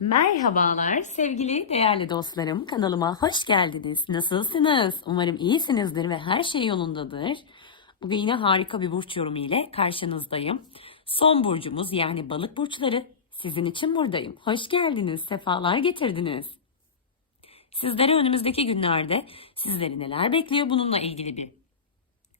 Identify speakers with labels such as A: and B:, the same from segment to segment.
A: Merhabalar sevgili değerli dostlarım kanalıma hoş geldiniz. Nasılsınız? Umarım iyisinizdir ve her şey yolundadır. Bugün yine harika bir burç yorumu ile karşınızdayım. Son burcumuz yani balık burçları sizin için buradayım. Hoş geldiniz, sefalar getirdiniz. Sizlere önümüzdeki günlerde sizleri neler bekliyor bununla ilgili bir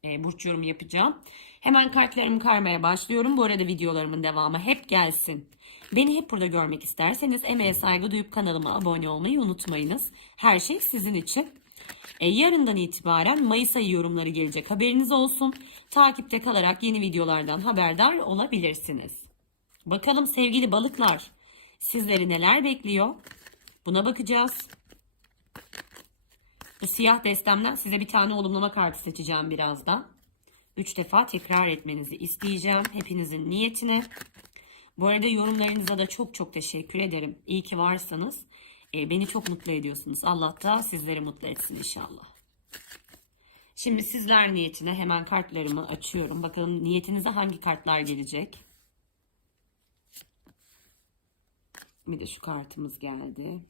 A: e, burç yorumu yapacağım. Hemen kartlarımı karmaya başlıyorum. Bu arada videolarımın devamı hep gelsin. Beni hep burada görmek isterseniz emeğe saygı duyup kanalıma abone olmayı unutmayınız. Her şey sizin için. E, yarından itibaren Mayıs ayı yorumları gelecek haberiniz olsun. Takipte kalarak yeni videolardan haberdar olabilirsiniz. Bakalım sevgili balıklar sizleri neler bekliyor? Buna bakacağız. Siyah destemden size bir tane olumlama kartı seçeceğim birazdan. Üç defa tekrar etmenizi isteyeceğim hepinizin niyetine. Bu arada yorumlarınıza da çok çok teşekkür ederim. İyi ki varsanız. E, beni çok mutlu ediyorsunuz. Allah da sizleri mutlu etsin inşallah. Şimdi sizler niyetine hemen kartlarımı açıyorum. Bakalım niyetinize hangi kartlar gelecek. Bir de şu kartımız geldi.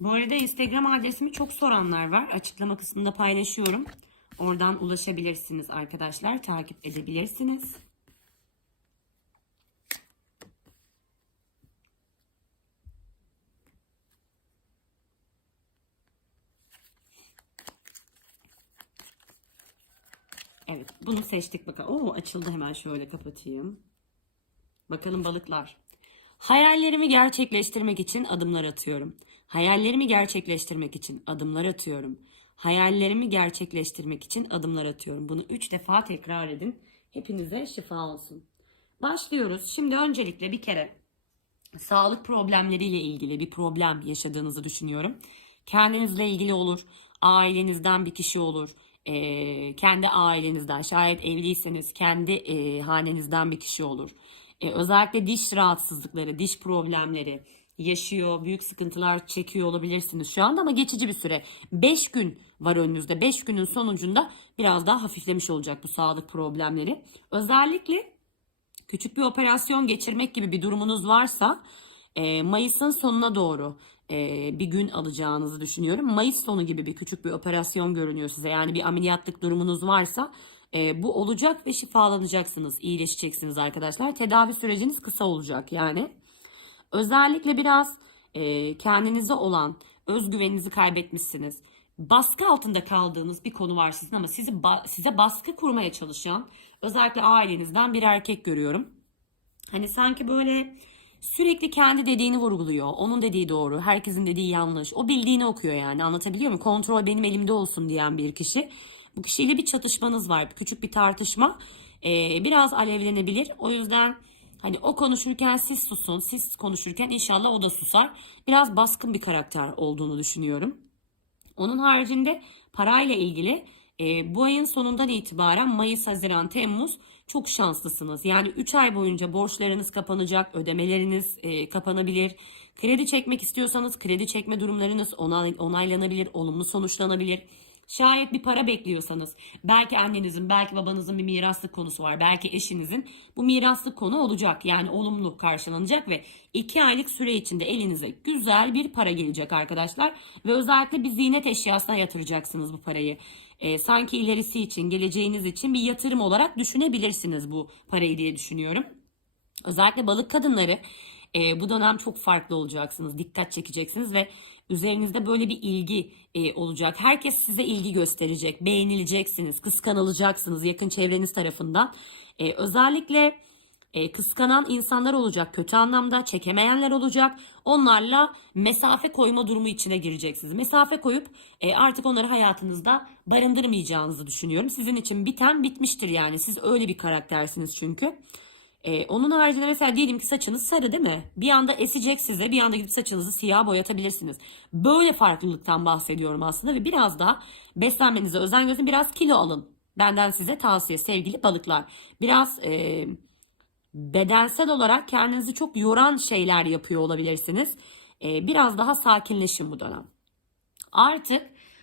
A: Bu arada Instagram adresimi çok soranlar var. Açıklama kısmında paylaşıyorum. Oradan ulaşabilirsiniz arkadaşlar. Takip edebilirsiniz. Evet bunu seçtik bakalım. Oo açıldı hemen şöyle kapatayım. Bakalım balıklar. Hayallerimi gerçekleştirmek için adımlar atıyorum. Hayallerimi gerçekleştirmek için adımlar atıyorum. Hayallerimi gerçekleştirmek için adımlar atıyorum. Bunu üç defa tekrar edin. Hepinize şifa olsun. Başlıyoruz. Şimdi öncelikle bir kere sağlık problemleriyle ilgili bir problem yaşadığınızı düşünüyorum. Kendinizle ilgili olur, ailenizden bir kişi olur, e, kendi ailenizden, şayet evliyseniz kendi e, hanenizden bir kişi olur. E, özellikle diş rahatsızlıkları, diş problemleri yaşıyor, büyük sıkıntılar çekiyor olabilirsiniz şu anda ama geçici bir süre. 5 gün var önünüzde. 5 günün sonucunda biraz daha hafiflemiş olacak bu sağlık problemleri. Özellikle küçük bir operasyon geçirmek gibi bir durumunuz varsa e, Mayıs'ın sonuna doğru e, bir gün alacağınızı düşünüyorum. Mayıs sonu gibi bir küçük bir operasyon görünüyor size. Yani bir ameliyatlık durumunuz varsa e, bu olacak ve şifalanacaksınız, iyileşeceksiniz arkadaşlar. Tedavi süreciniz kısa olacak yani. Özellikle biraz e, kendinize olan özgüveninizi kaybetmişsiniz. Baskı altında kaldığınız bir konu var sizin ama sizi ba- size baskı kurmaya çalışan özellikle ailenizden bir erkek görüyorum. Hani sanki böyle sürekli kendi dediğini vurguluyor. Onun dediği doğru, herkesin dediği yanlış. O bildiğini okuyor yani anlatabiliyor muyum? Kontrol benim elimde olsun diyen bir kişi. Bu kişiyle bir çatışmanız var. Küçük bir tartışma. Ee, biraz alevlenebilir. O yüzden hani o konuşurken siz susun. Siz konuşurken inşallah o da susar. Biraz baskın bir karakter olduğunu düşünüyorum. Onun haricinde parayla ilgili e, bu ayın sonundan itibaren Mayıs, Haziran, Temmuz çok şanslısınız. Yani 3 ay boyunca borçlarınız kapanacak, ödemeleriniz e, kapanabilir. Kredi çekmek istiyorsanız kredi çekme durumlarınız onay, onaylanabilir, olumlu sonuçlanabilir. Şayet bir para bekliyorsanız belki annenizin belki babanızın bir miraslık konusu var. Belki eşinizin bu miraslık konu olacak. Yani olumlu karşılanacak ve 2 aylık süre içinde elinize güzel bir para gelecek arkadaşlar. Ve özellikle bir ziynet eşyasına yatıracaksınız bu parayı. Ee, sanki ilerisi için geleceğiniz için bir yatırım olarak düşünebilirsiniz bu parayı diye düşünüyorum. Özellikle balık kadınları e, bu dönem çok farklı olacaksınız. Dikkat çekeceksiniz ve üzerinizde böyle bir ilgi e, olacak. Herkes size ilgi gösterecek. Beğenileceksiniz. Kıskanılacaksınız yakın çevreniz tarafından. E, özellikle e, kıskanan insanlar olacak. Kötü anlamda çekemeyenler olacak. Onlarla mesafe koyma durumu içine gireceksiniz. Mesafe koyup e, artık onları hayatınızda barındırmayacağınızı düşünüyorum. Sizin için biten bitmiştir yani. Siz öyle bir karaktersiniz çünkü. Ee, onun haricinde mesela diyelim ki saçınız sarı değil mi? Bir anda esecek size bir anda gidip saçınızı siyah boyatabilirsiniz. Böyle farklılıktan bahsediyorum aslında ve biraz da beslenmenize özen gösterin biraz kilo alın. Benden size tavsiye sevgili balıklar. Biraz e, bedensel olarak kendinizi çok yoran şeyler yapıyor olabilirsiniz. e, biraz daha sakinleşin bu dönem. Artık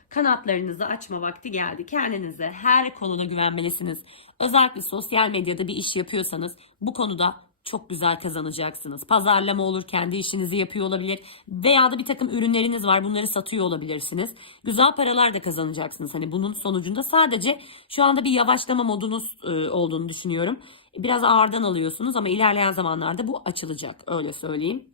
A: kanatlarınızı açma vakti geldi. Kendinize her konuda güvenmelisiniz. Özellikle sosyal medyada bir iş yapıyorsanız bu konuda çok güzel kazanacaksınız. Pazarlama olur, kendi işinizi yapıyor olabilir veya da bir takım ürünleriniz var bunları satıyor olabilirsiniz. Güzel paralar da kazanacaksınız. Hani bunun sonucunda sadece şu anda bir yavaşlama modunuz e, olduğunu düşünüyorum. Biraz ağırdan alıyorsunuz ama ilerleyen zamanlarda bu açılacak öyle söyleyeyim.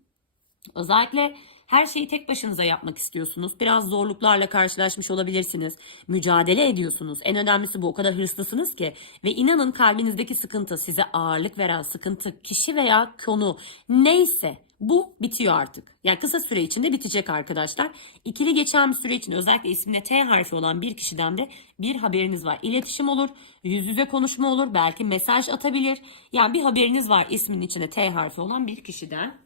A: Özellikle her şeyi tek başınıza yapmak istiyorsunuz. Biraz zorluklarla karşılaşmış olabilirsiniz. Mücadele ediyorsunuz. En önemlisi bu. O kadar hırslısınız ki. Ve inanın kalbinizdeki sıkıntı, size ağırlık veren sıkıntı, kişi veya konu neyse bu bitiyor artık. Yani kısa süre içinde bitecek arkadaşlar. İkili geçen bir süre için özellikle isminde T harfi olan bir kişiden de bir haberiniz var. İletişim olur, yüz yüze konuşma olur, belki mesaj atabilir. Yani bir haberiniz var isminin içinde T harfi olan bir kişiden.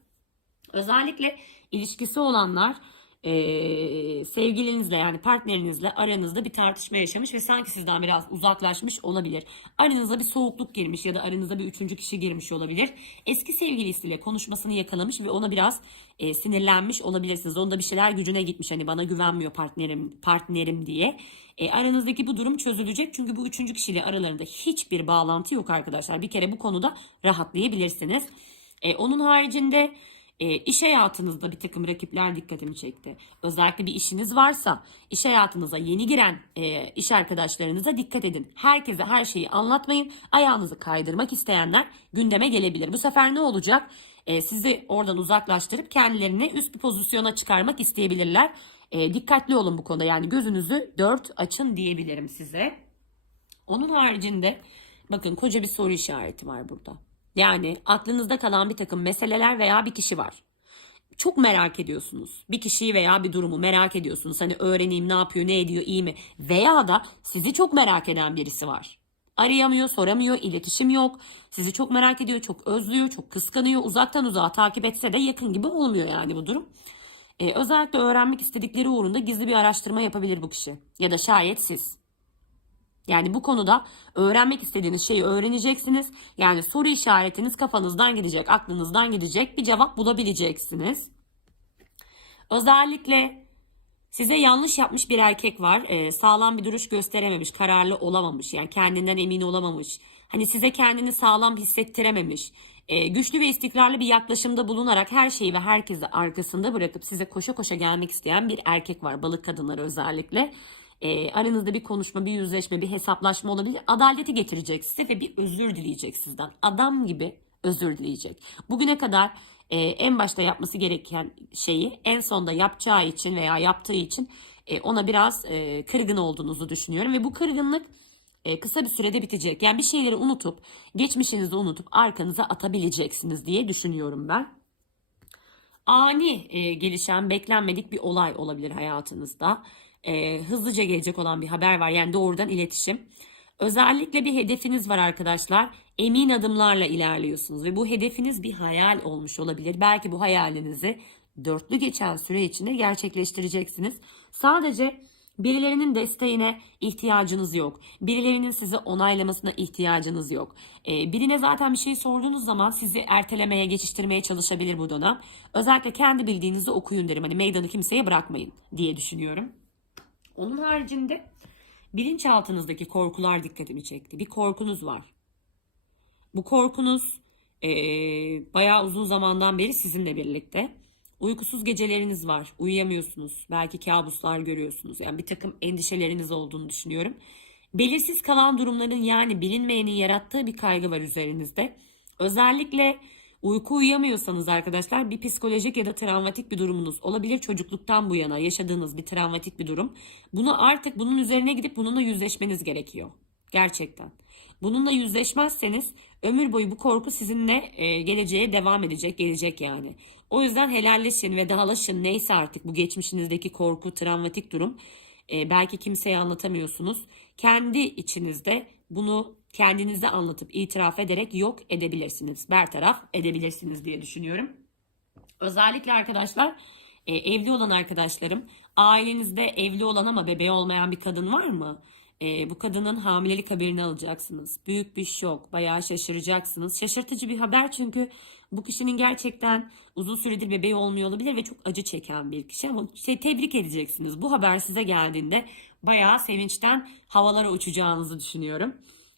A: Özellikle ilişkisi olanlar eee, sevgilinizle yani partnerinizle aranızda bir tartışma yaşamış ve sanki sizden biraz uzaklaşmış olabilir. Aranıza bir soğukluk girmiş ya da aranıza bir üçüncü kişi girmiş olabilir. Eski sevgilisiyle konuşmasını yakalamış ve ona biraz eee, sinirlenmiş olabilirsiniz. Onda bir şeyler gücüne gitmiş hani bana güvenmiyor partnerim partnerim diye. E, aranızdaki bu durum çözülecek çünkü bu üçüncü kişiyle aralarında hiçbir bağlantı yok arkadaşlar. Bir kere bu konuda rahatlayabilirsiniz. E, onun haricinde e, iş hayatınızda bir takım rakipler dikkatimi çekti. Özellikle bir işiniz varsa iş hayatınıza yeni giren e, iş arkadaşlarınıza dikkat edin. Herkese her şeyi anlatmayın. Ayağınızı kaydırmak isteyenler gündeme gelebilir. Bu sefer ne olacak? E, sizi oradan uzaklaştırıp kendilerini üst bir pozisyona çıkarmak isteyebilirler. E, dikkatli olun bu konuda. Yani gözünüzü dört açın diyebilirim size. Onun haricinde bakın koca bir soru işareti var burada. Yani aklınızda kalan bir takım meseleler veya bir kişi var. Çok merak ediyorsunuz. Bir kişiyi veya bir durumu merak ediyorsunuz. Hani öğreneyim ne yapıyor, ne ediyor, iyi mi? Veya da sizi çok merak eden birisi var. Arayamıyor, soramıyor, iletişim yok. Sizi çok merak ediyor, çok özlüyor, çok kıskanıyor. Uzaktan uzağa takip etse de yakın gibi olmuyor yani bu durum. Ee, özellikle öğrenmek istedikleri uğrunda gizli bir araştırma yapabilir bu kişi. Ya da şayet siz. Yani bu konuda öğrenmek istediğiniz şeyi öğreneceksiniz. Yani soru işaretiniz kafanızdan gidecek, aklınızdan gidecek bir cevap bulabileceksiniz. Özellikle size yanlış yapmış bir erkek var. Ee, sağlam bir duruş gösterememiş, kararlı olamamış. Yani kendinden emin olamamış. Hani size kendini sağlam hissettirememiş. Ee, güçlü ve istikrarlı bir yaklaşımda bulunarak her şeyi ve herkesi arkasında bırakıp size koşa koşa gelmek isteyen bir erkek var. Balık kadınları özellikle. Ee, aranızda bir konuşma, bir yüzleşme, bir hesaplaşma olabilir. Adaleti getirecek size ve bir özür dileyecek sizden. Adam gibi özür dileyecek. Bugüne kadar e, en başta yapması gereken şeyi en sonda yapacağı için veya yaptığı için e, ona biraz e, kırgın olduğunuzu düşünüyorum. Ve bu kırgınlık e, kısa bir sürede bitecek. Yani bir şeyleri unutup, geçmişinizi unutup arkanıza atabileceksiniz diye düşünüyorum ben. Ani e, gelişen, beklenmedik bir olay olabilir hayatınızda. E, hızlıca gelecek olan bir haber var. Yani doğrudan iletişim. Özellikle bir hedefiniz var arkadaşlar. Emin adımlarla ilerliyorsunuz ve bu hedefiniz bir hayal olmuş olabilir. Belki bu hayalinizi dörtlü geçen süre içinde gerçekleştireceksiniz. Sadece birilerinin desteğine ihtiyacınız yok. Birilerinin sizi onaylamasına ihtiyacınız yok. Ee, birine zaten bir şey sorduğunuz zaman sizi ertelemeye, geçiştirmeye çalışabilir bu dönem. Özellikle kendi bildiğinizi okuyun derim. Hani meydanı kimseye bırakmayın diye düşünüyorum. Onun haricinde bilinçaltınızdaki korkular dikkatimi çekti. Bir korkunuz var. Bu korkunuz eee bayağı uzun zamandan beri sizinle birlikte. Uykusuz geceleriniz var. Uyuyamıyorsunuz. Belki kabuslar görüyorsunuz. Yani bir takım endişeleriniz olduğunu düşünüyorum. Belirsiz kalan durumların yani bilinmeyenin yarattığı bir kaygı var üzerinizde. Özellikle uyku uyuyamıyorsanız arkadaşlar bir psikolojik ya da travmatik bir durumunuz olabilir. Çocukluktan bu yana yaşadığınız bir travmatik bir durum. Bunu artık bunun üzerine gidip bununla yüzleşmeniz gerekiyor. Gerçekten. Bununla yüzleşmezseniz ömür boyu bu korku sizinle e, geleceğe devam edecek, gelecek yani. O yüzden helalleşin ve dağlaşın neyse artık bu geçmişinizdeki korku, travmatik durum. E, belki kimseye anlatamıyorsunuz. Kendi içinizde bunu kendinize anlatıp itiraf ederek yok edebilirsiniz. Bertaraf edebilirsiniz diye düşünüyorum. Özellikle arkadaşlar e, evli olan arkadaşlarım ailenizde evli olan ama bebeği olmayan bir kadın var mı? Ee, bu kadının hamilelik haberini alacaksınız. Büyük bir şok, bayağı şaşıracaksınız. Şaşırtıcı bir haber çünkü bu kişinin gerçekten uzun süredir bebeği olmuyor olabilir ve çok acı çeken bir kişi ama şey, tebrik edeceksiniz. Bu haber size geldiğinde bayağı sevinçten havalara uçacağınızı düşünüyorum.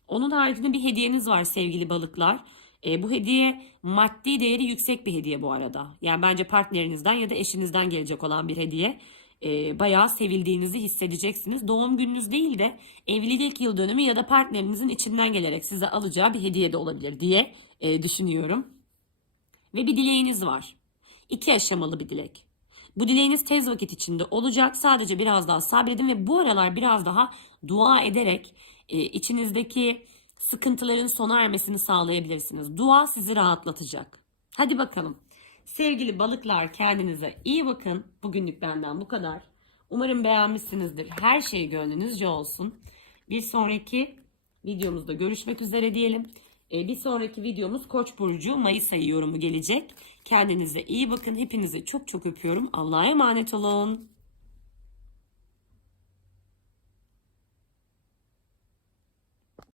A: Onun haricinde bir hediyeniz var sevgili balıklar. E, bu hediye maddi değeri yüksek bir hediye bu arada. Yani bence partnerinizden ya da eşinizden gelecek olan bir hediye. E, bayağı sevildiğinizi hissedeceksiniz. Doğum gününüz değil de evlilik yıl dönümü ya da partnerinizin içinden gelerek size alacağı bir hediye de olabilir diye e, düşünüyorum. Ve bir dileğiniz var. İki aşamalı bir dilek. Bu dileğiniz tez vakit içinde olacak. Sadece biraz daha sabredin ve bu aralar biraz daha dua ederek içinizdeki sıkıntıların sona ermesini sağlayabilirsiniz. Dua sizi rahatlatacak. Hadi bakalım. Sevgili balıklar kendinize iyi bakın. Bugünlük benden bu kadar. Umarım beğenmişsinizdir. Her şey gönlünüzce olsun. Bir sonraki videomuzda görüşmek üzere diyelim. Ee, bir sonraki videomuz Koç burcu Mayıs ayı yorumu gelecek. Kendinize iyi bakın. Hepinizi çok çok öpüyorum. Allah'a emanet olun.